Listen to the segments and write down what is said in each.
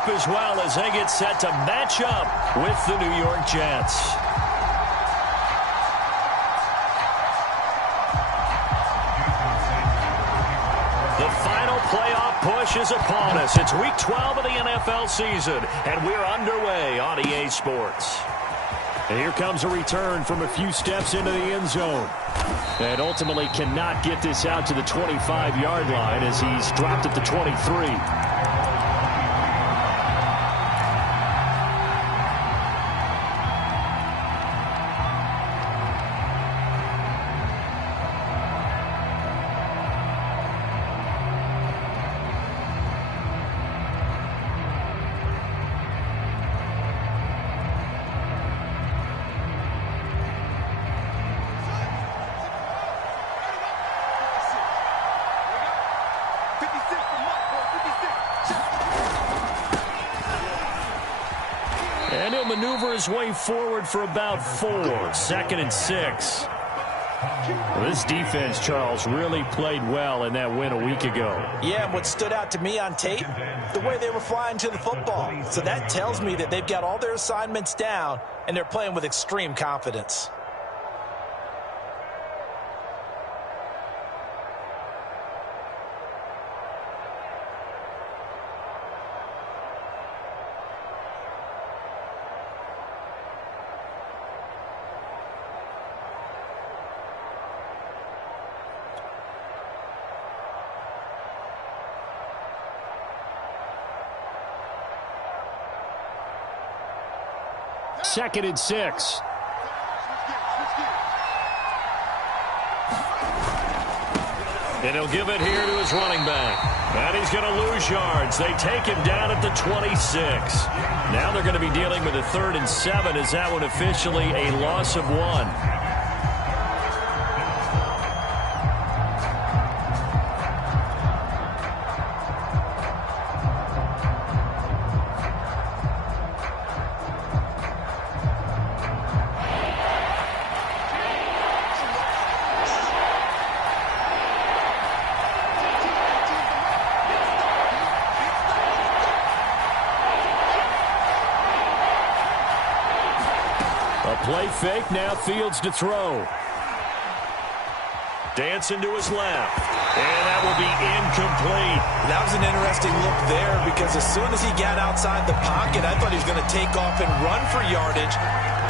up as well as they get set to match up with the New York Jets. The final playoff push is upon us. It's Week 12 of the NFL season, and we're underway on EA Sports. And here comes a return from a few steps into the end zone. And ultimately cannot get this out to the 25-yard line as he's dropped at the 23. And he'll maneuver his way forward for about 4. 2nd and 6. Well, this defense, Charles, really played well in that win a week ago. Yeah, and what stood out to me on tape, the way they were flying to the football. So that tells me that they've got all their assignments down, and they're playing with extreme confidence. Second and 6. And he'll give it here to his running back. And he's going to lose yards. They take him down at the 26. Now they're going to be dealing with a 3rd and 7 as that one officially a loss of 1. Play fake, now Fields to throw. Dancing to his left. And that will be incomplete. That was an interesting look there because as soon as he got outside the pocket, I thought he was going to take off and run for yardage.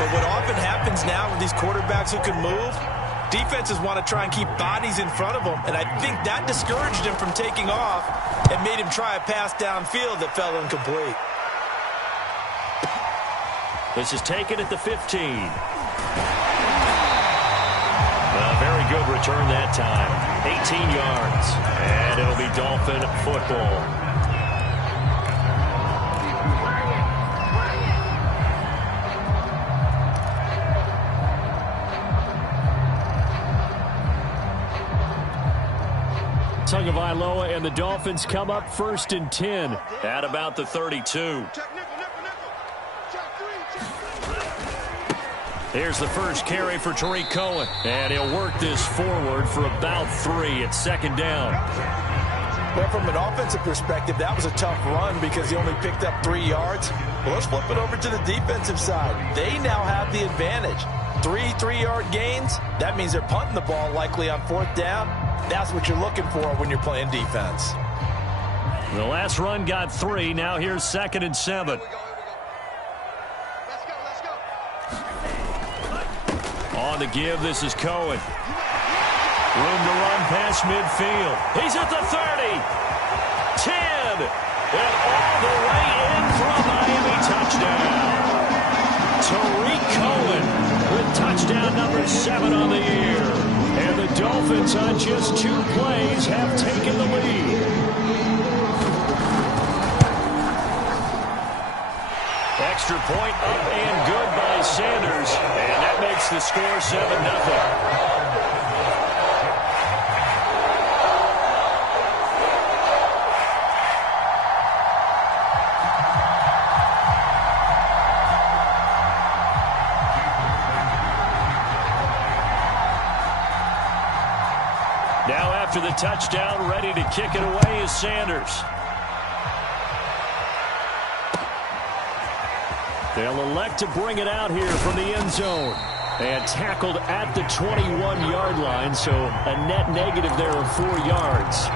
But what often happens now with these quarterbacks who can move, defenses want to try and keep bodies in front of them. And I think that discouraged him from taking off and made him try a pass downfield that fell incomplete. This is taken at the 15. A very good return that time. 18 yards. And it'll be Dolphin football. Tagovailoa and the Dolphins come up 1st and 10 at about the 32. Here's the first carry for Tariq Cohen. And he'll work this forward for about 3 at 2nd down. Well, from an offensive perspective, that was a tough run because he only picked up 3 yards. Well, let's flip it over to the defensive side. They now have the advantage. 3 3-yard gains. That means they're punting the ball likely on 4th down. That's what you're looking for when you're playing defense. The last run got 3. Now here's 2nd and 7. On the give, this is Cohen. Room to run past midfield. He's at the 30. 10. And all the way in for a Miami touchdown. Tariq Cohen with touchdown number 7 on the year. And the Dolphins on just 2 plays have taken the lead. Extra point up and good by Sanders. And that makes the score 7-0. Now after the touchdown, ready to kick it away is Sanders. They'll elect to bring it out here from the end zone. And tackled at the 21-yard line, so a net negative there of 4 yards.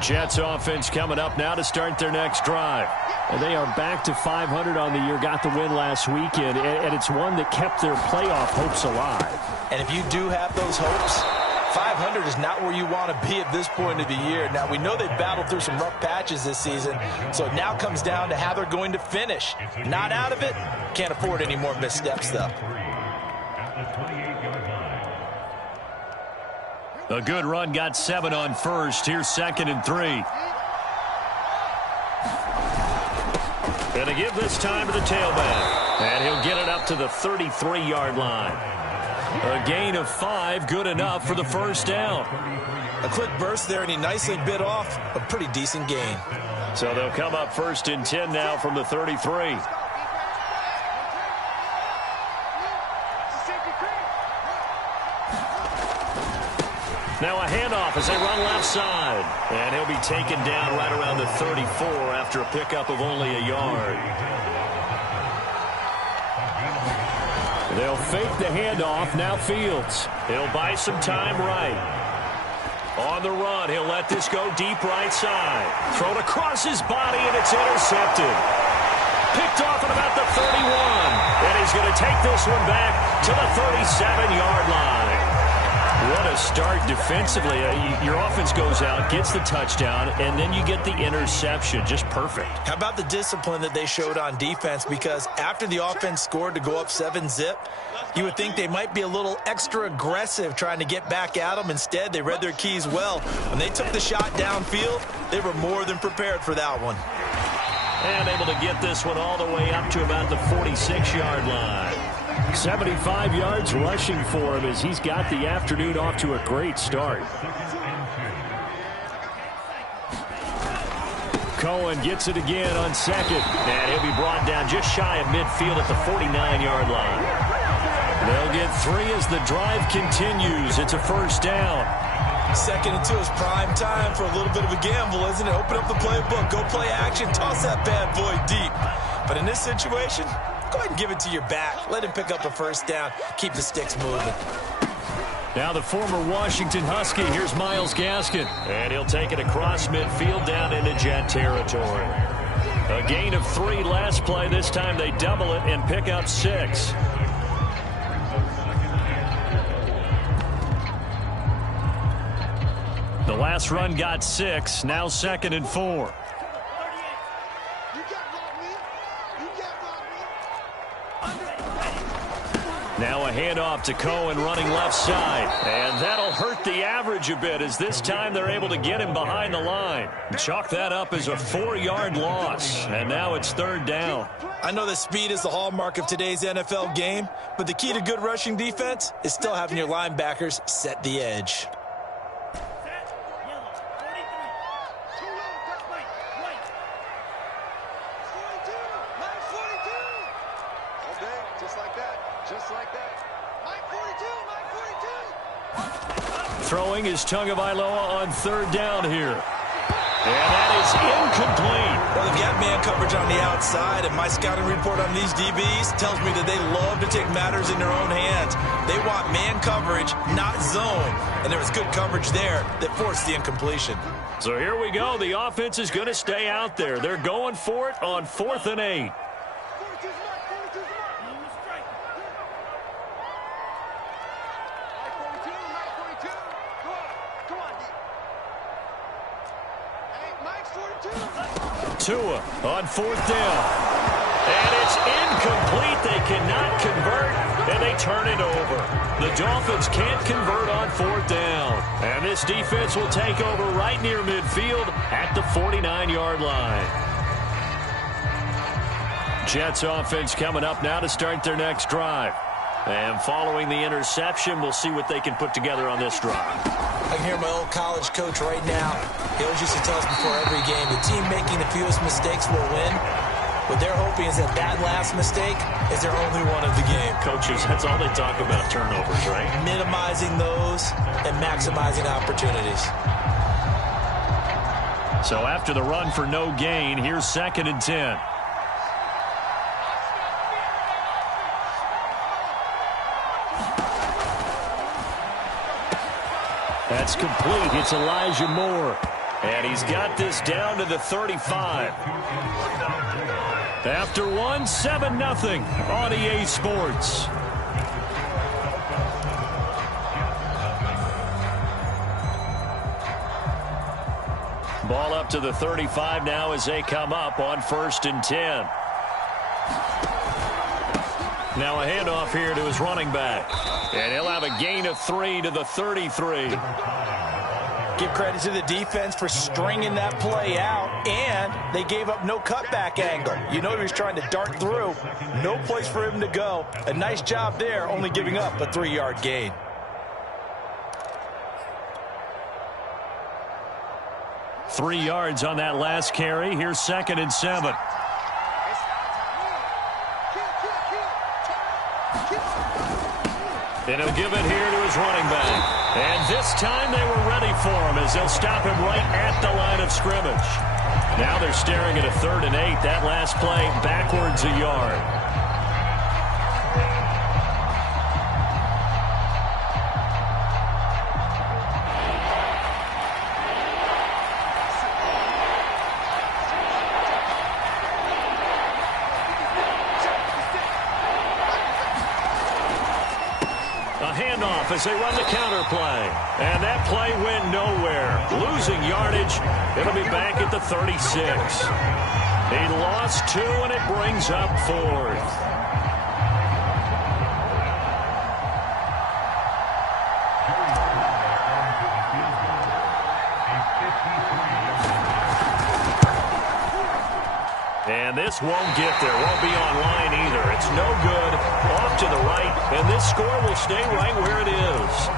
Jets offense coming up now to start their next drive. And they are back to 500 on the year, got the win last weekend, and it's one that kept their playoff hopes alive. And if you do have those hopes, 500 is not where you want to be at this point of the year. Now, we know they've battled through some rough patches this season, so it now comes down to how they're going to finish. Not out of it, can't afford any more missteps, though. A good run, got 7 on first. Here's 2nd and 3. Going to give this time to the tailback. And he'll get it up to the 33-yard line. A gain of 5, good enough for the first down. A quick burst there, and he nicely bit off a pretty decent gain. So they'll come up 1st and 10 now from the 33. Now a handoff as they run left side. And he'll be taken down right around the 34 after a pickup of only a yard. They'll fake the handoff. Now Fields. He'll buy some time right. On the run, he'll let this go deep right side. Thrown across his body, and it's intercepted. Picked off at about the 31. And he's going to take this one back to the 37-yard line. What a start defensively. Your offense goes out, gets the touchdown, and then you get the interception. Just perfect. How about the discipline that they showed on defense? Because after the offense scored to go up 7-zip, you would think they might be a little extra aggressive trying to get back at them. Instead, they read their keys well. When they took the shot downfield, they were more than prepared for that one. And able to get this one all the way up to about the 46-yard line. 75 yards rushing for him as he's got the afternoon off to a great start. Cohen gets it again on 2nd. And he'll be brought down just shy of midfield at the 49-yard line. They'll get 3 as the drive continues. It's a first down. 2nd and 2 is prime time for a little bit of a gamble, isn't it? Open up the playbook, go play action, toss that bad boy deep. But in this situation, go ahead and give it to your back. Let him pick up a first down. Keep the sticks moving. Now the former Washington Husky. Here's Myles Gaskin. And he'll take it across midfield down into Jet territory. A gain of 3 last play. This time they double it and pick up 6. The last run got 6. Now 2nd and 4. Now a handoff to Cohen running left side. And that'll hurt the average a bit as this time they're able to get him behind the line. Chalk that up as a 4-yard loss. And now it's 3rd down. I know that speed is the hallmark of today's NFL game, but the key to good rushing defense is still having your linebackers set the edge. Throwing is Tagovailoa on 3rd down here. And that is incomplete. Well, they've got man coverage on the outside, and my scouting report on these DBs tells me that they love to take matters in their own hands. They want man coverage, not zone. And there was good coverage there that forced the incompletion. So here we go. The offense is going to stay out there. They're going for it on 4th and 8. Tua on 4th down. And it's incomplete. They cannot convert, and they turn it over. The Dolphins can't convert on 4th down. And this defense will take over right near midfield at the 49-yard line. Jets offense coming up now to start their next drive. And following the interception, we'll see what they can put together on this drive. I can hear my old college coach right now. He always used to tell us before every game, the team making the fewest mistakes will win. What they're hoping is that last mistake is their only one of the game. Coaches, that's all they talk about, turnovers, right? Minimizing those and maximizing opportunities. So after the run for no gain, here's 2nd and 10. That's complete. It's Elijah Moore. And he's got this down to the 35. After one, 7-0 on EA Sports. Ball up to the 35 now as they come up on 1st and 10. Now a handoff here to his running back. And he'll have a gain of 3 to the 33. Give credit to the defense for stringing that play out, and they gave up no cutback angle. You know he was trying to dart through. No place for him to go. A nice job there, only giving up a 3-yard gain. Three yards on that last carry. Here's 2nd and 7. And he'll give it here to his running back. And this time they were ready for him as they'll stop him right at the line of scrimmage. Now they're staring at a 3rd and 8. That last play backwards a yard. As they run the counter play. And that play went nowhere. Losing yardage. It'll be back at the 36. He lost 2, and it brings up 4th. And this won't get there. Won't be online either. It's no good. Off to the right. And this score will stay right where it is.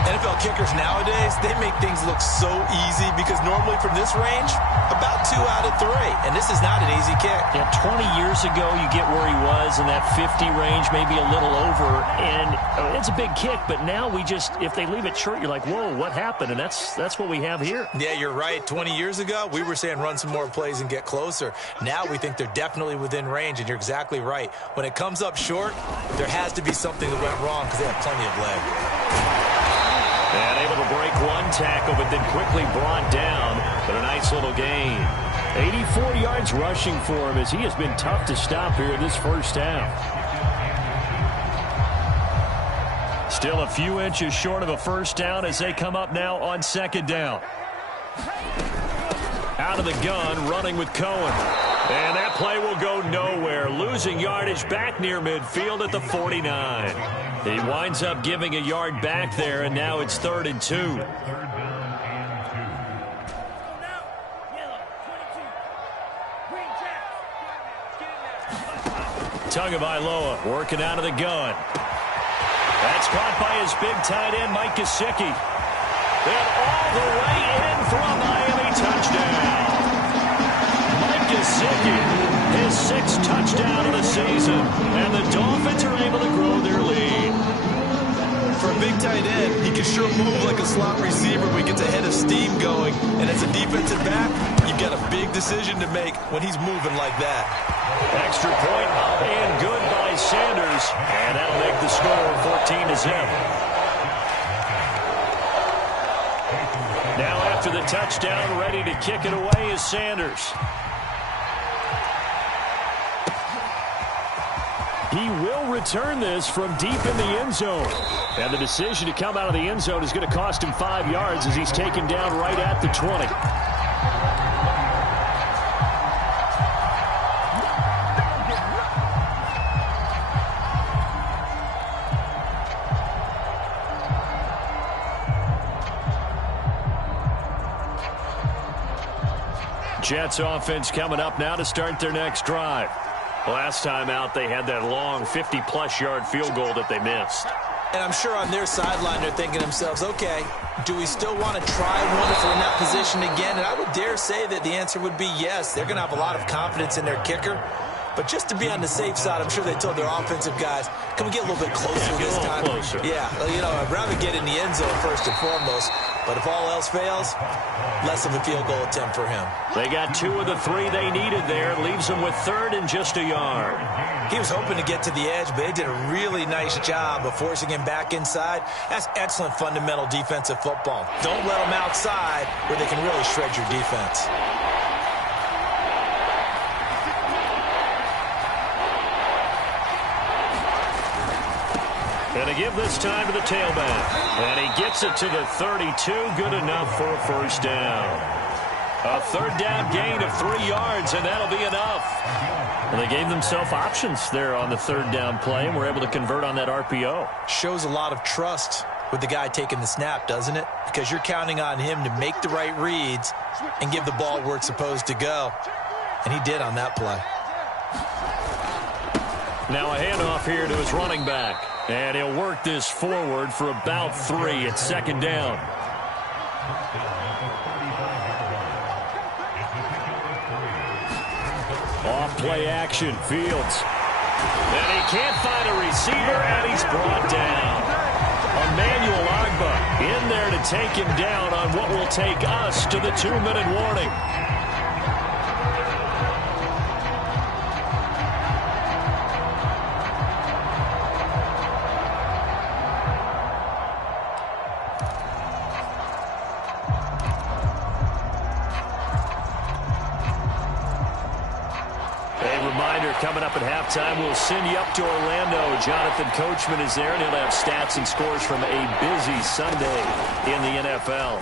NFL kickers nowadays, they make things look so easy because normally from this range, about 2 out of 3. And this is not an easy kick. Yeah, 20 years ago, you get where he was in that 50 range, maybe a little over. And it's a big kick, but now we just, if they leave it short, you're like, whoa, what happened? And that's what we have here. Yeah, you're right. 20 years ago, we were saying run some more plays and get closer. Now we think they're definitely within range, and you're exactly right. When it comes up short, there has to be something that went wrong because they have plenty of leg. And able to break one tackle, but then quickly brought down. But a nice little gain. 84 yards rushing for him as he has been tough to stop here in this first half. Still a few inches short of a first down as they come up now on 2nd down. Out of the gun, running with Cohen. And that play will go nowhere. Losing yardage back near midfield at the 49. He winds up giving a yard back there, and now it's 3rd and 2. Tagovailoa working out of the gun. That's caught by his big tight end, Mike Gesicki. And all the way in for a Miami touchdown. Mike Gesicki, his 6th touchdown of the season. And the Dolphins are able to grow their lead. For a big tight end, he can sure move like a slot receiver when he gets a head of steam going. And as a defensive back, you've got a big decision to make when he's moving like that. Extra point up and good by Sanders. And that'll make the score 14-0. Now after the touchdown, ready to kick it away is Sanders. He will return this from deep in the end zone. And the decision to come out of the end zone is going to cost him 5 yards as he's taken down right at the 20. Jets offense coming up now to start their next drive. Last time out, they had that long 50-plus yard field goal that they missed. And I'm sure on their sideline they're thinking to themselves, okay, do we still want to try one if we're in that position again? And I would dare say that the answer would be yes. They're going to have a lot of confidence in their kicker. But just to be on the safe side, I'm sure they told their offensive guys, can we get a little bit closer this time? Closer. Yeah, you know, I'd rather get in the end zone first and foremost. But if all else fails, less of a field goal attempt for him. They got 2 of the 3 they needed there. Leaves them with 3rd and just a yard. He was hoping to get to the edge, but they did a really nice job of forcing him back inside. That's excellent fundamental defensive football. Don't let them outside where they can really shred your defense. And to give this time to the tailback. And he gets it to the 32. Good enough for a first down. A 3rd down gain of 3 yards, and that'll be enough. And they gave themselves options there on the 3rd down play, and were able to convert on that RPO. Shows a lot of trust with the guy taking the snap, doesn't it? Because you're counting on him to make the right reads and give the ball where it's supposed to go. And he did on that play. Now a handoff here to his running back. And he'll work this forward for about 3. It's 2nd down. Off play action, Fields. And he can't find a receiver, and he's brought down. Emmanuel Agba in there to take him down on what will take us to the 2-minute warning. Coming up at halftime, we'll send you up to Orlando. Jonathan Coachman is there, and he'll have stats and scores from a busy Sunday in the NFL.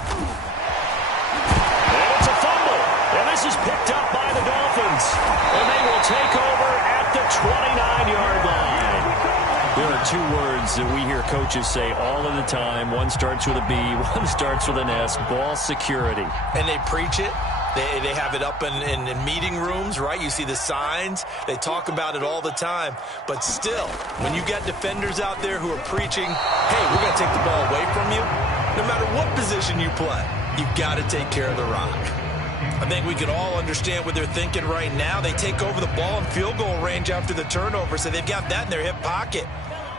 And it's a fumble, and this is picked up by the Dolphins. And they will take over at the 29-yard line. There are 2 words that we hear coaches say all of the time. One starts with a B, one starts with an S, ball security. And they preach it. They have it up in meeting rooms, right? You see the signs. They talk about it all the time. But still, when you got defenders out there who are preaching, hey, we're going to take the ball away from you, no matter what position you play, you've got to take care of the rock. I think we can all understand what they're thinking right now. They take over the ball in field goal range after the turnover, so they've got that in their hip pocket.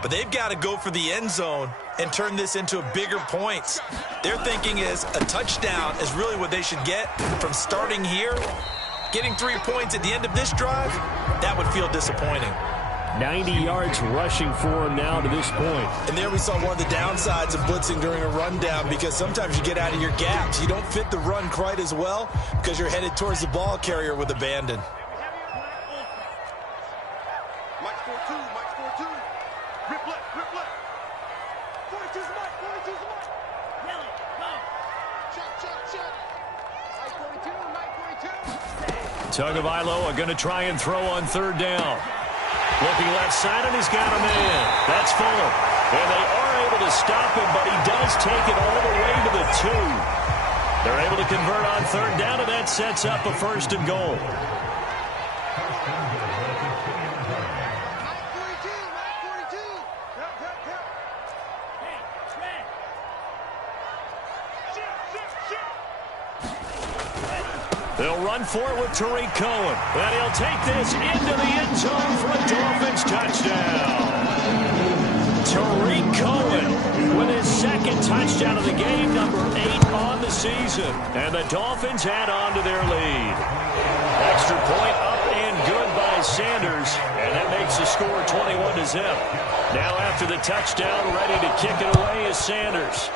But they've got to go for the end zone and turn this into bigger points. Their thinking is a touchdown is really what they should get from starting here. Getting 3 points at the end of this drive, that would feel disappointing. 90 yards rushing for him now to this point. And there we saw one of the downsides of blitzing during a rundown, because sometimes you get out of your gaps. You don't fit the run quite as well because you're headed towards the ball carrier with abandon. Tagovailoa going to try and throw on 3rd down. Looking left side, and he's got a man. That's Fuller. And they are able to stop him, but he does take it all the way to the 2. They're able to convert on 3rd down, and that sets up a 1st and goal. They'll run for it with Tariq Cohen. And he'll take this into the end zone for a Dolphins touchdown. Tariq Cohen with his 2nd touchdown of the game, number 8 on the season. And the Dolphins add on to their lead. Extra point up and good by Sanders. And that makes the score 21-0. Now after the touchdown, ready to kick it away is Sanders.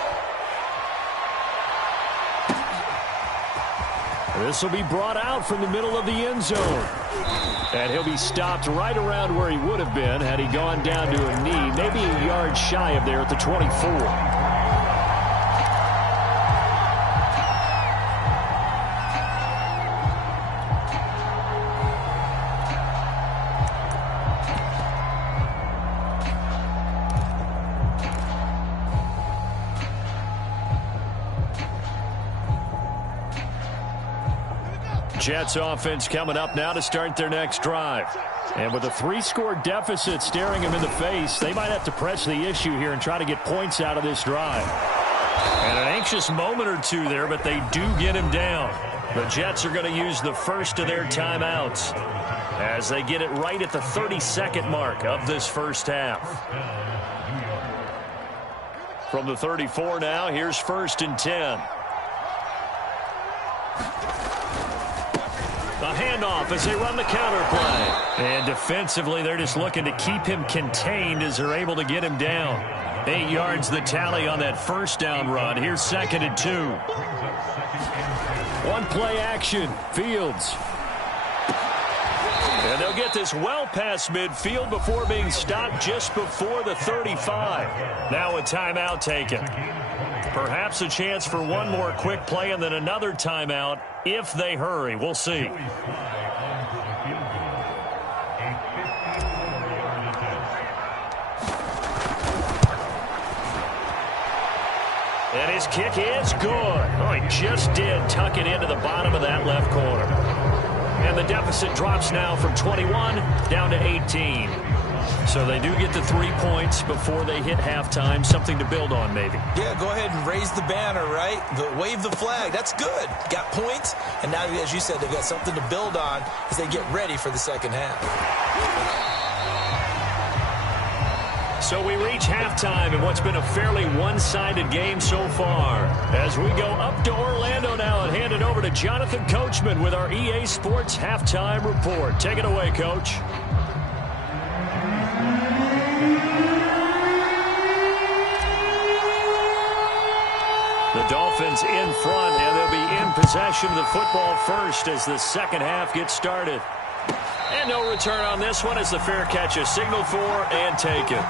This will be brought out from the middle of the end zone. And he'll be stopped right around where he would have been had he gone down to a knee, maybe a yard shy of there at the 24. Jets offense coming up now to start their next drive. And with a 3-score deficit staring them in the face, they might have to press the issue here and try to get points out of this drive. And an anxious moment or two there, but they do get him down. The Jets are going to use the first of their timeouts as they get it right at the 32nd mark of this first half. From the 34 now, here's 1st and 10. A handoff as they run the counter play. And defensively, they're just looking to keep him contained as they're able to get him down. 8 yards the tally on that first down run. Here's 2nd and 2. One play action. Fields. And they'll get this well past midfield before being stopped just before the 35. Now a timeout taken. Perhaps a chance for one more quick play and then another timeout if they hurry. We'll see. And his kick is good. Oh, he just did tuck it into the bottom of that left corner. And the deficit drops now from 21 down to 18. So they do get the 3 points before they hit halftime. Something to build on, maybe. Yeah, go ahead and raise the banner, right? Wave the flag. That's good. Got points. And now, as you said, they've got something to build on as they get ready for the second half. So we reach halftime in what's been a fairly one-sided game so far. As we go up to Orlando now and hand it over to Jonathan Coachman with our EA Sports Halftime Report. Take it away, Coach. The Dolphins in front, and they'll be in possession of the football first as the second half gets started. And no return on this one as the fair catch is signaled for and taken.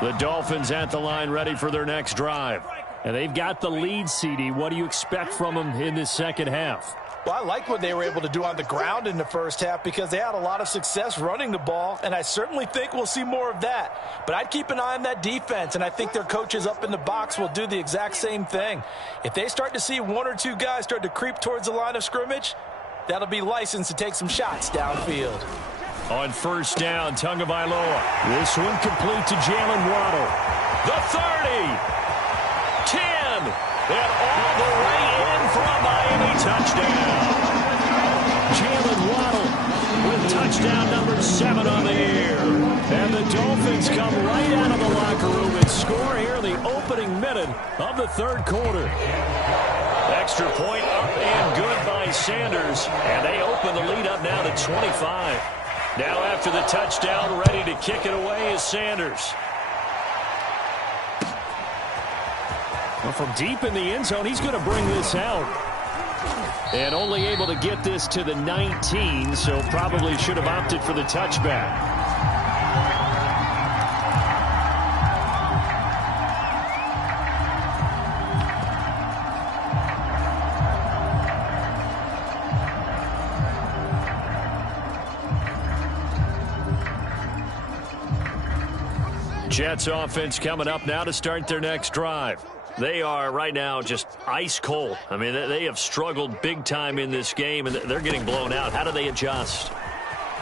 The Dolphins at the line ready for their next drive. And they've got the lead, CD. What do you expect from them in this second half? Well, I like what they were able to do on the ground in the first half because they had a lot of success running the ball, and I certainly think we'll see more of that. But I'd keep an eye on that defense, and I think their coaches up in the box will do the exact same thing. If they start to see one or two guys start to creep towards the line of scrimmage, that'll be licensed to take some shots downfield. On first down, Tagovailoa. This one complete to Jalen Waddle. The 30. 10, and all the way in for a Miami touchdown. Jalen Waddle with touchdown number 7 on the year. And the Dolphins come right out of the locker room and score here in the opening minute of the third quarter. Extra point up and good by Sanders, and they open the lead up now to 25. Now after the touchdown, ready to kick it away is Sanders. Well, from deep in the end zone, he's going to bring this out. And only able to get this to the 19, so probably should have opted for the touchback. Jets offense coming up now to start their next drive. They are right now just ice cold. I mean, they have struggled big time in this game, and they're getting blown out. How do they adjust?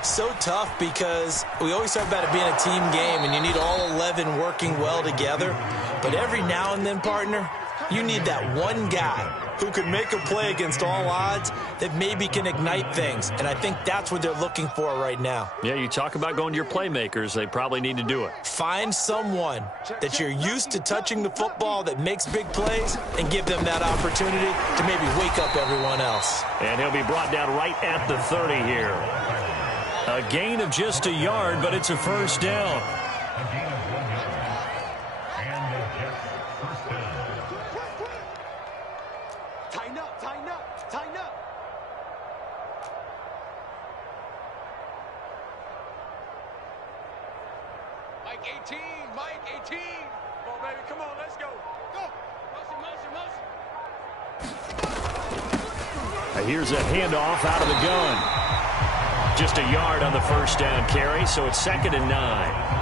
So tough because we always talk about it being a team game, and you need all 11 working well together. But every now and then, partner, you need that one guy who can make a play against all odds that maybe can ignite things. And I think that's what they're looking for right now. Yeah, you talk about going to your playmakers. They probably need to do it. Find someone that you're used to touching the football that makes big plays and give them that opportunity to maybe wake up everyone else. And he'll be brought down right at the 30 here. A gain of just a yard, but it's a first down. Here's a handoff out of the gun. Just a yard on the first down carry, so it's 2nd and 9.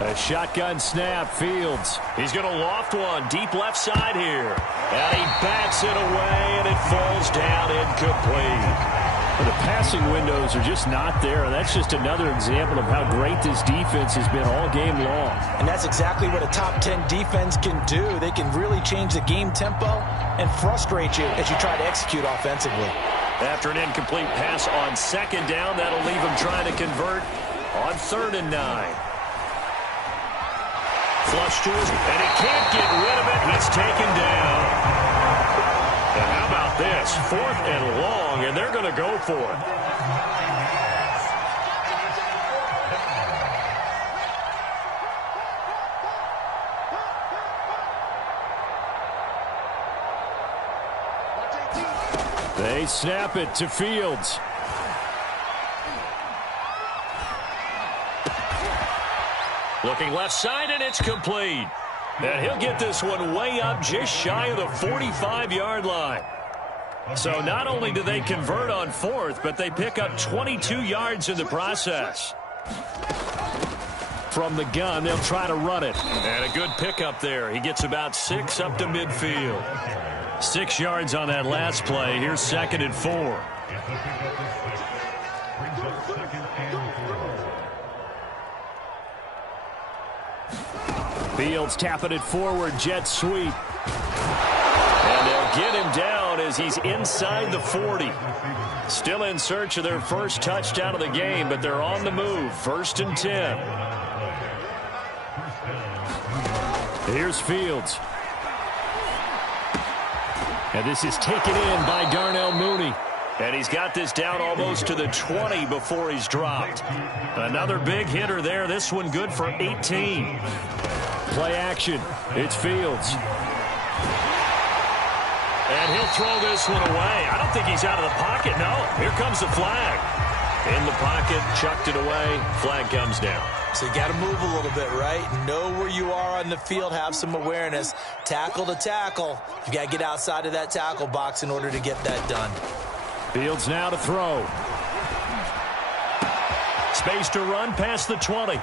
A shotgun snap, Fields. He's going to loft one deep left side here. And he bats it away, and it falls down incomplete. Well, the passing windows are just not there, and that's just another example of how great this defense has been all game long. And that's exactly what a top 10 defense can do. They can really change the game tempo and frustrate you as you try to execute offensively. After an incomplete pass on 2nd down, that'll leave him trying to convert on 3rd and 9. Flush to his, and he can't get rid of it. He's taken down. And how about this? 4th and long, and they're going to go for it. They snap it to Fields. Looking left side, and it's complete. And he'll get this one way up just shy of the 45-yard line. So not only do they convert on 4th, but they pick up 22 yards in the process. From the gun, they'll try to run it. And a good pickup there. He gets about 6 up to midfield. 6 yards on that last play. Here's 2nd and 4. Fields tapping it forward, jet sweep. And they'll get him down as he's inside the 40. Still in search of their first touchdown of the game, but they're on the move. 1st and 10. Here's Fields. And this is taken in by Darnell Mooney. And he's got this down almost to the 20 before he's dropped. Another big hitter there. This one good for 18. Play action. It's Fields. And he'll throw this one away. I don't think he's out of the pocket. No, here comes the flag. In the pocket, chucked it away. Flag comes down. So you got to move a little bit, right? Know where you are on the field. Have some awareness. Tackle to tackle. You got to get outside of that tackle box in order to get that done. Fields now to throw. Space to run past the 20.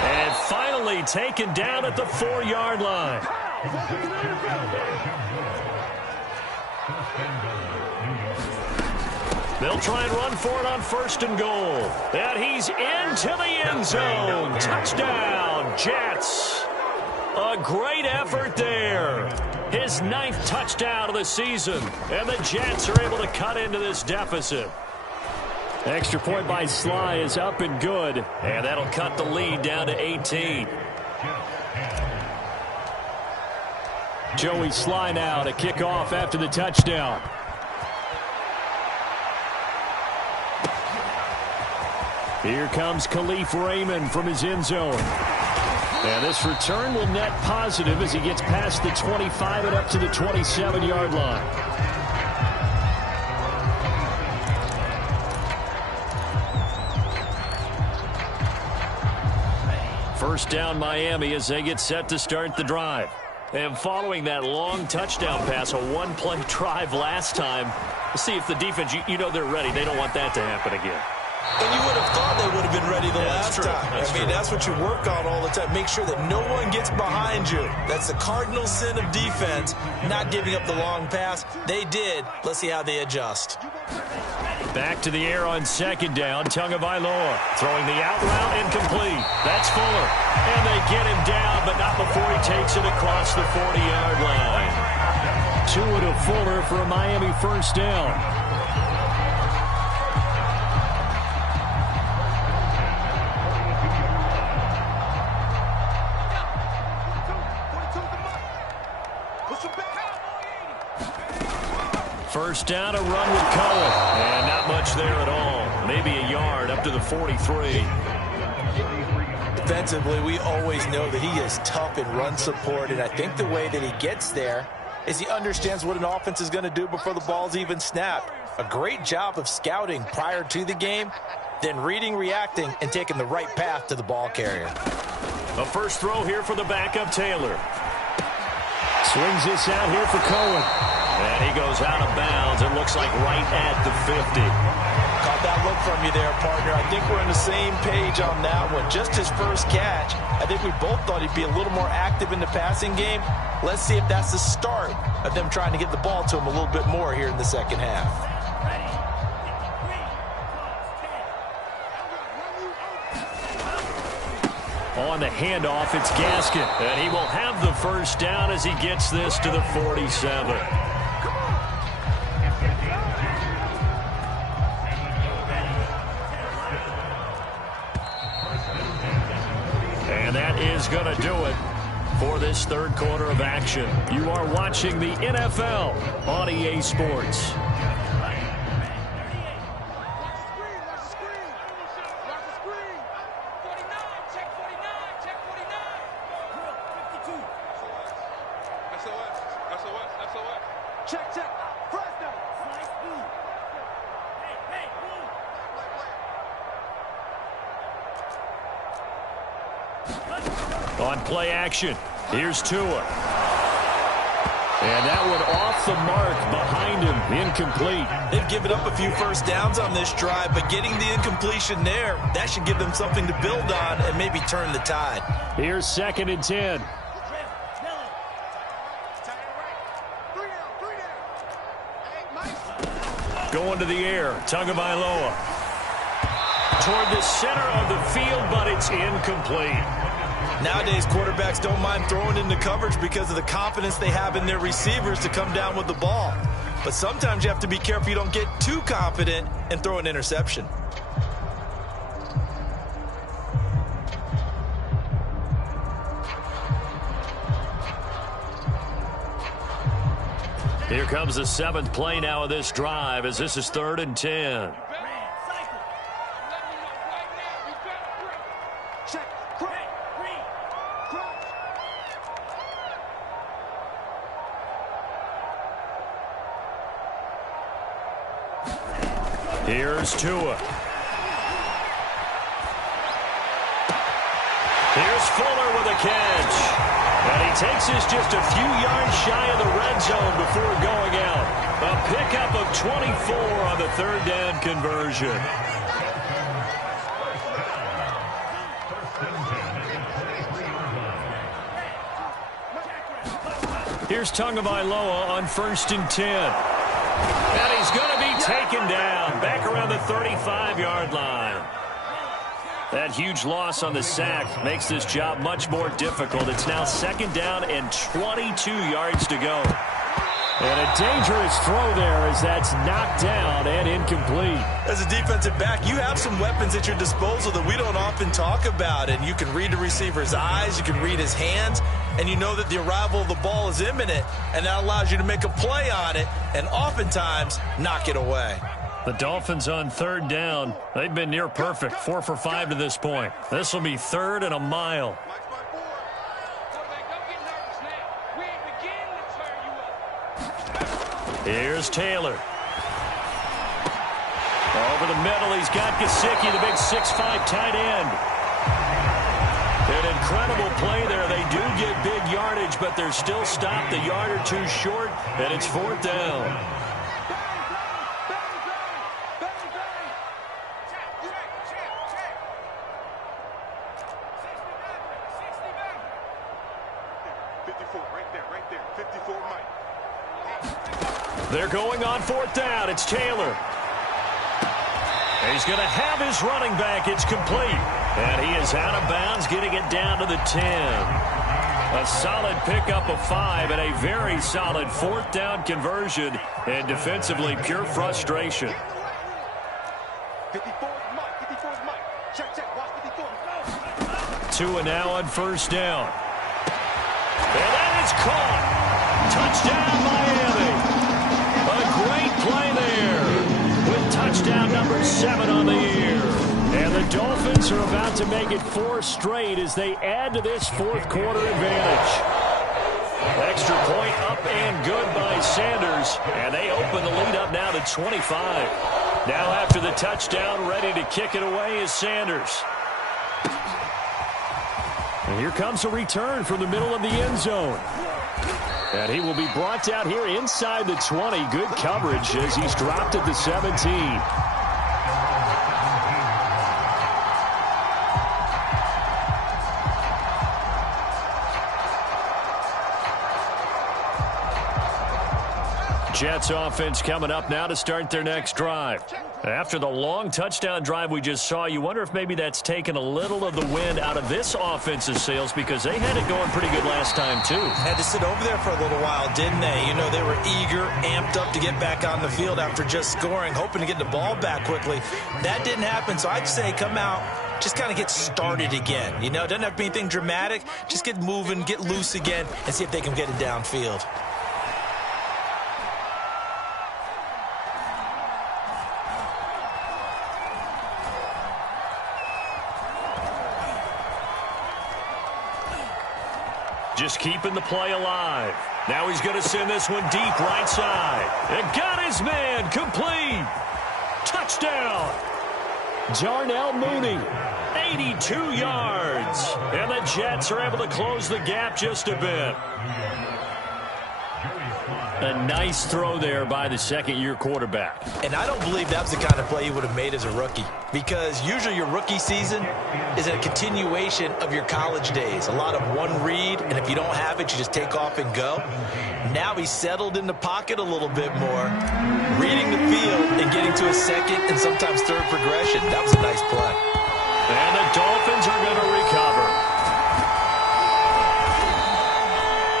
And finally taken down at the 4-yard line. They'll try and run for it on 1st and goal. And he's into the end zone. Touchdown, Jets. A great effort there. His 9th touchdown of the season. And the Jets are able to cut into this deficit. Extra point by Sly is up and good. And that'll cut the lead down to 18. Joey Sly now to kick off after the touchdown. Here comes Khalif Raymond from his end zone. And this return will net positive as he gets past the 25 and up to the 27-yard line. First down Miami as they get set to start the drive. And following that long touchdown pass, a one-play drive last time, let's see if the defense, you know they're ready. They don't want that to happen again. And you would have thought they would have been ready the last time. That's what you work on all the time. Make sure that no one gets behind you. That's the cardinal sin of defense, not giving up the long pass. They did. Let's see how they adjust. Back to the air on 2nd down. Tagovailoa throwing the out route incomplete. That's Fuller. And they get him down, but not before he takes it across the 40-yard line. Tua to Fuller for a Miami first down. First down, a run with Cohen. And not much there at all. Maybe a yard up to the 43. Defensively, we always know that he is tough in run support, and I think the way that he gets there is he understands what an offense is going to do before the ball's even snapped. A great job of scouting prior to the game, then reading, reacting, and taking the right path to the ball carrier. A first throw here for the backup Taylor. Swings this out here for Cohen. And he goes out of bounds. It looks like right at the 50. Caught that look from you there, partner. I think we're on the same page on that one. Just his first catch. I think we both thought he'd be a little more active in the passing game. Let's see if that's the start of them trying to get the ball to him a little bit more here in the second half. On the handoff, it's Gaskin. And he will have the first down as he gets this to the 47. And that is going to do it for this third quarter of action. You are watching the NFL on EA Sports. On play action, here's Tua. And that one off the mark behind him, incomplete. They've given up a few first downs on this drive, but getting the incompletion there, that should give them something to build on and maybe turn the tide. Here's 2nd and 10. Going to the air, Tagovailoa. Toward the center of the field, but it's incomplete. Nowadays, quarterbacks don't mind throwing into coverage because of the confidence they have in their receivers to come down with the ball. But sometimes you have to be careful you don't get too confident and throw an interception. Here comes the 7th play now of this drive as this is 3rd and 10. Here's Tua. Here's Fuller with a catch. And he takes this just a few yards shy of the red zone before going out. A pickup of 24 on the 3rd down conversion. Here's Tagovailoa on 1st and 10. And he's going to be taken down back around the 35-yard line. That huge loss on the sack makes this job much more difficult. It's now 2nd down and 22 yards to go. And a dangerous throw there as that's knocked down and incomplete. As a defensive back, you have some weapons at your disposal that we don't often talk about. And you can read the receiver's eyes, you can read his hands, and you know that the arrival of the ball is imminent. And that allows you to make a play on it and oftentimes knock it away. The Dolphins on 3rd down. They've been near perfect, 4 for 5 to this point. This will be 3rd and a mile. Here's Taylor. Over the middle, he's got Gesicki, the big 6'5" tight end. An incredible play there. They do get big yardage, but they're still stopped a yard or two short, and it's 4th down. They're going on 4th down. It's Taylor. He's going to have his running back. It's complete. And he is out of bounds, getting it down to the 10. A solid pickup of 5 and a very solid 4th down conversion. And defensively, pure frustration. 2 now on 1st down. And that is caught. Touchdown, Miami. A great play there with touchdown number 7 on the year. And the Dolphins are about to make it 4 straight as they add to this 4th quarter advantage. Extra point up and good by Sanders. And they open the lead up now to 25. Now after the touchdown, ready to kick it away is Sanders. And here comes a return from the middle of the end zone. And he will be brought down here inside the 20. Good coverage as he's dropped at the 17. Jets offense coming up now to start their next drive. After the long touchdown drive we just saw, you wonder if maybe that's taken a little of the wind out of this offense's sails because they had it going pretty good last time too. Had to sit over there for a little while, didn't they? You know, they were eager, amped up to get back on the field after just scoring, hoping to get the ball back quickly. That didn't happen, so I'd say come out, just kind of get started again. You know, it doesn't have to be anything dramatic. Just get moving, get loose again, and see if they can get it downfield. Just keeping the play alive. Now he's going to send this one deep right side. And got his man complete. Touchdown. Darnell Mooney, 82 yards. And the Jets are able to close the gap just a bit. A nice throw there by the second-year quarterback. And I don't believe that's the kind of play he would have made as a rookie, because usually your rookie season is a continuation of your college days. A lot of one read, and if you don't have it, you just take off and go. Now he's settled in the pocket a little bit more, reading the field and getting to a second and sometimes third progression. That was a nice play. And the Dolphins are going to recover.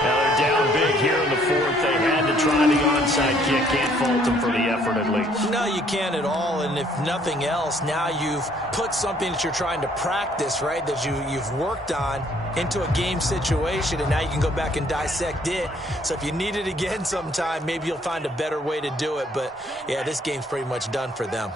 Now they're down big here in the fourth. They had to try the onside kick. Can't fault them for the effort at least. No, you can't at all. And if nothing else, now you've put something that you're trying to practice, right, that you've worked on into a game situation, and now you can go back and dissect it. So if you need it again sometime, maybe you'll find a better way to do it. But, yeah, this game's pretty much done for them.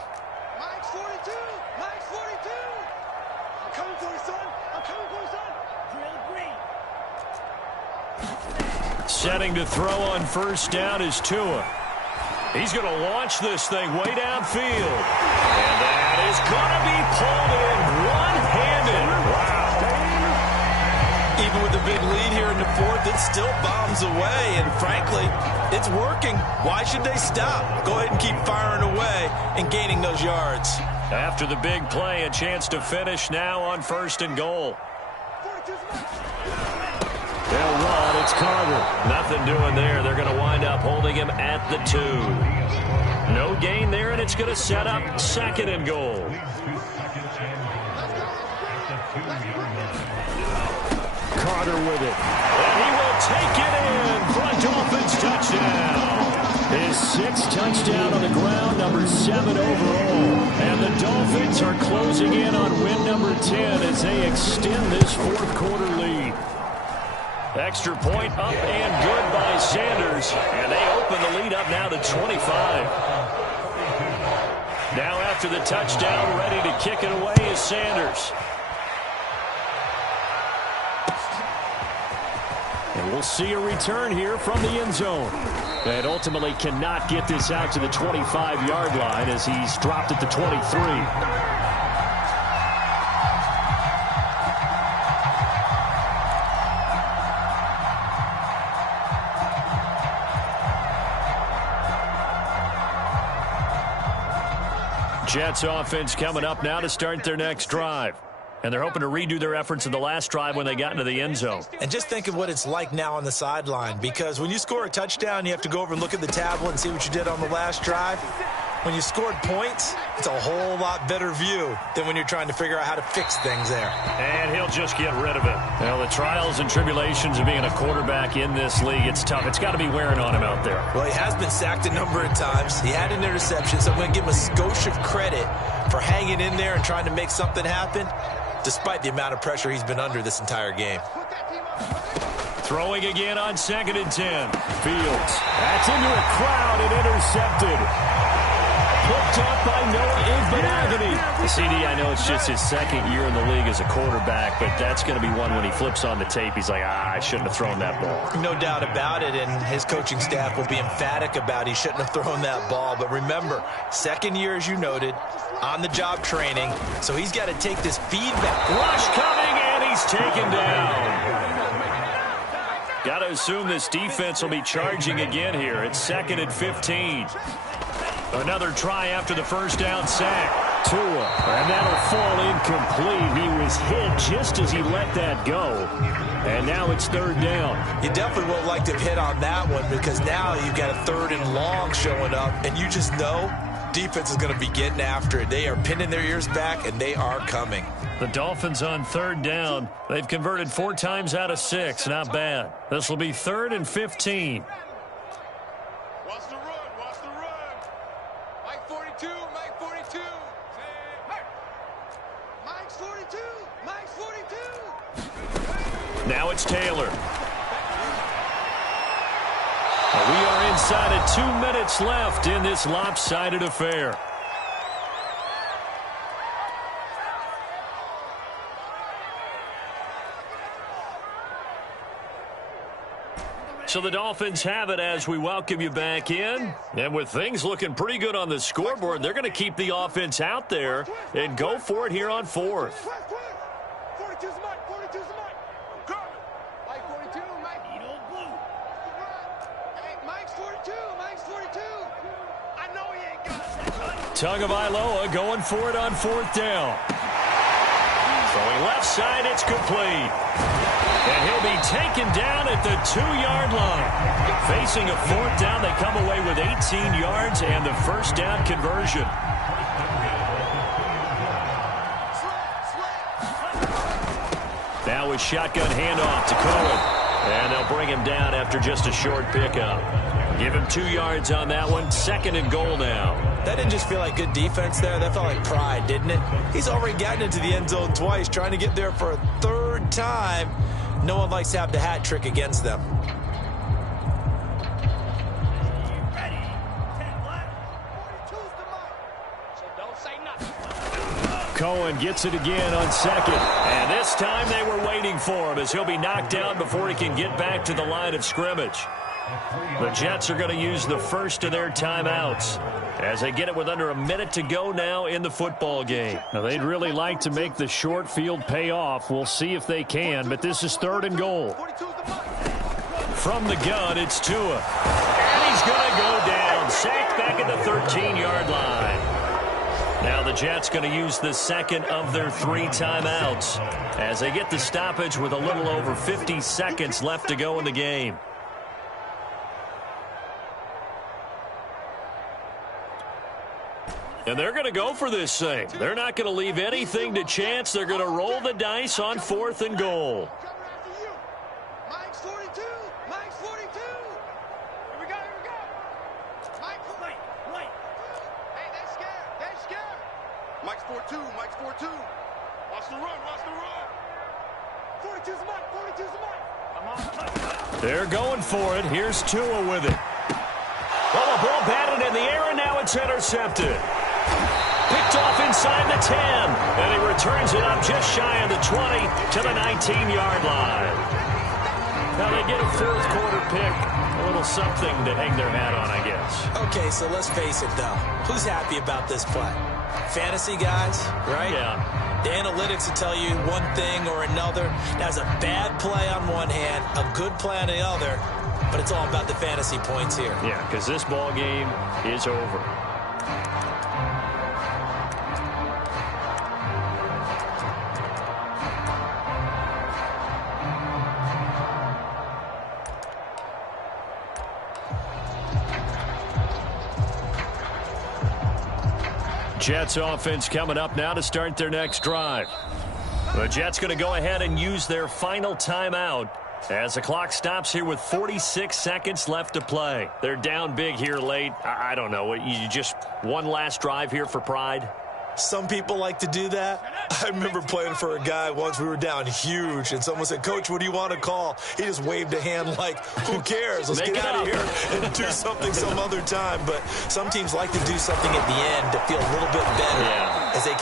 Setting to throw on first down is Tua. He's going to launch this thing way downfield. And that is going to be pulled in one-handed. Wow. Even with a big lead here in the fourth, it still bombs away. And frankly, it's working. Why should they stop? Go ahead and keep firing away and gaining those yards. After the big play, a chance to finish now on first and goal. They'll run. It's Carter. Nothing doing there. They're going to wind up holding him at the 2. No gain there, and it's going to set up second and goal. Carter with it. And he will take it in for a Dolphins touchdown. His 6th touchdown on the ground, number 7 overall. And the Dolphins are closing in on win number 10 as they extend this fourth quarter lead. Extra point up and good by Sanders. And they open the lead up now to 25. Now after the touchdown, ready to kick it away is Sanders. And we'll see a return here from the end zone. And ultimately cannot get this out to the 25-yard line as he's dropped at the 23. Jets offense coming up now to start their next drive. And they're hoping to redo their efforts in the last drive when they got into the end zone. And just think of what it's like now on the sideline, because when you score a touchdown, you have to go over and look at the tablet and see what you did on the last drive. When you scored points, it's a whole lot better view than when you're trying to figure out how to fix things there. And he'll just get rid of it. Well, the trials and tribulations of being a quarterback in this league, it's tough. It's got to be wearing on him out there. Well, he has been sacked a number of times. He had an interception, so I'm going to give him a skosh of credit for hanging in there and trying to make something happen, despite the amount of pressure he's been under this entire game. Throwing again on 2nd and 10. Fields. That's into a crowd and intercepted. Picked off by Noah Igbenogany. CD, I know it's just his second year in the league as a quarterback, but that's going to be one when he flips on the tape. He's like, I shouldn't have thrown that ball. No doubt about it, and his coaching staff will be emphatic about he shouldn't have thrown that ball. But remember, second year, as you noted, on-the-job training, so he's got to take this feedback. Rush coming, and he's taken down. Got to assume this defense will be charging again here. It's 2nd and 15. Another try after the first down sack. Tua, and that'll fall incomplete. He was hit just as he let that go. And now it's 3rd down. You definitely won't like to hit on that one because now you've got a 3rd and long showing up, and you just know defense is going to be getting after it. They are pinning their ears back, and they are coming. The Dolphins on 3rd down. They've converted 4 times out of 6. Not bad. This will be 3rd and 15. Watch the run. Watch the run. Mike 42. Mike 42. Mike's 42. Mike's 42. Now it's Taylor. We are inside of 2 minutes left in this lopsided affair. So the Dolphins have it as we welcome you back in. And with things looking pretty good on the scoreboard, they're going to keep the offense out there and go for it here on 4th. 42's Mike. 42's Mike. Mike 42. Mike. Hey, Mike's 42. Mike's 42. I know he ain't got it. Tagovailoa going for it on 4th down. Throwing left side, it's complete. And he'll be taken down at the 2-yard line. Facing a 4th down, they come away with 18 yards and the first down conversion. Now a shotgun handoff to Cohen. And they'll bring him down after just a short pickup. Give him 2 yards on that one. 2nd and goal now. That didn't just feel like good defense there. That felt like pride, didn't it? He's already gotten into the end zone twice, trying to get there for a 3rd time. No one likes to have the hat trick against them. Cohen gets it again on 2nd. And this time they were waiting for him as he'll be knocked down before he can get back to the line of scrimmage. The Jets are going to use the first of their timeouts as they get it with under a minute to go now in the football game. Now, they'd really like to make the short field pay off. We'll see if they can, but this is 3rd and goal. From the gun, it's Tua. And he's going to go down. Sacked back at the 13-yard line. Now the Jets going to use the 2nd of their 3 timeouts as they get the stoppage with a little over 50 seconds left to go in the game. And they're going to go for this thing. They're not going to leave anything to chance. They're going to roll the dice on 4th and goal. Mike's 42. Mike's 42. Here we go. Here we go. Mike, wait. Hey, they're scared. They're scared. Mike's 42. Mike's 42. Watch the run. Watch the run. 42's Mike. 42's Mike. Come on. They're going for it. Here's Tua with it. Well, the ball batted in the air, and now it's intercepted. Picked off inside the 10, and he returns it up just shy of the 20 to the 19-yard line. Now they get a 4th quarter pick, a little something to hang their hat on, I guess. Okay, so let's face it, though. Who's happy about this play? Fantasy guys, right? Yeah. The analytics will tell you one thing or another. That's a bad play on one hand, a good play on the other, but it's all about the fantasy points here. Yeah, because this ball game is over. Jets offense coming up now to start their next drive. The Jets going to go ahead and use their final timeout as the clock stops here with 46 seconds left to play. They're down big here late. I don't know. You just one last drive here for pride? Some people like to do that. I remember playing for a guy once. We were down huge, and someone said, "Coach, what do you want to call?" He just waved a hand like, who cares? Let's get out of here and do something some other time. But some teams like to do something at the end to feel a little bit better as they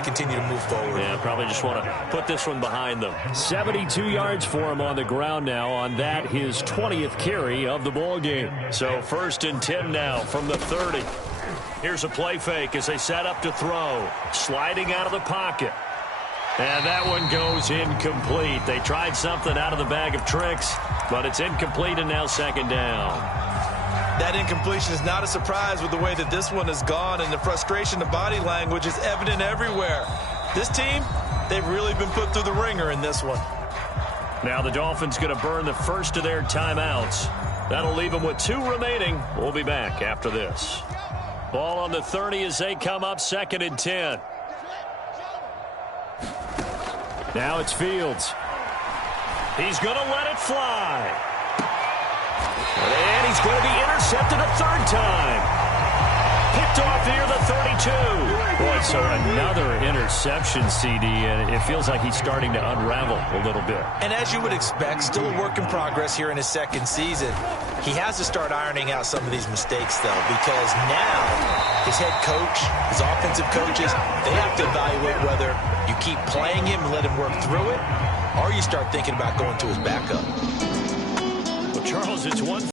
continue to move forward. Yeah, probably just want to put this one behind them. 72 yards for him on the ground now. On that, his 20th carry of the ball game. So 1st and 10 now from the 30. Here's a play fake as they set up to throw. Sliding out of the pocket. And that one goes incomplete. They tried something out of the bag of tricks, but it's incomplete and now 2nd down. That incompletion is not a surprise with the way that this one has gone, and the frustration, the body language is evident everywhere. This team, they've really been put through the ringer in this one. Now the Dolphins going to burn the first of their timeouts. That'll leave them with 2 remaining. We'll be back after this. Ball on the 30 as they come up 2nd and 10. Now it's Fields. He's going to let it fly. And he's going to be intercepted a 3rd time. Picked off near the 32. Boy, so another interception, CD, and it feels like he's starting to unravel a little bit. And as you would expect, still a work in progress here in his 2nd season. He has to start ironing out some of these mistakes, though, because now his head coach, his offensive coaches, they have to evaluate whether you keep playing him and let him work through it, or you start thinking about going to his backup. Well, Charles, it's one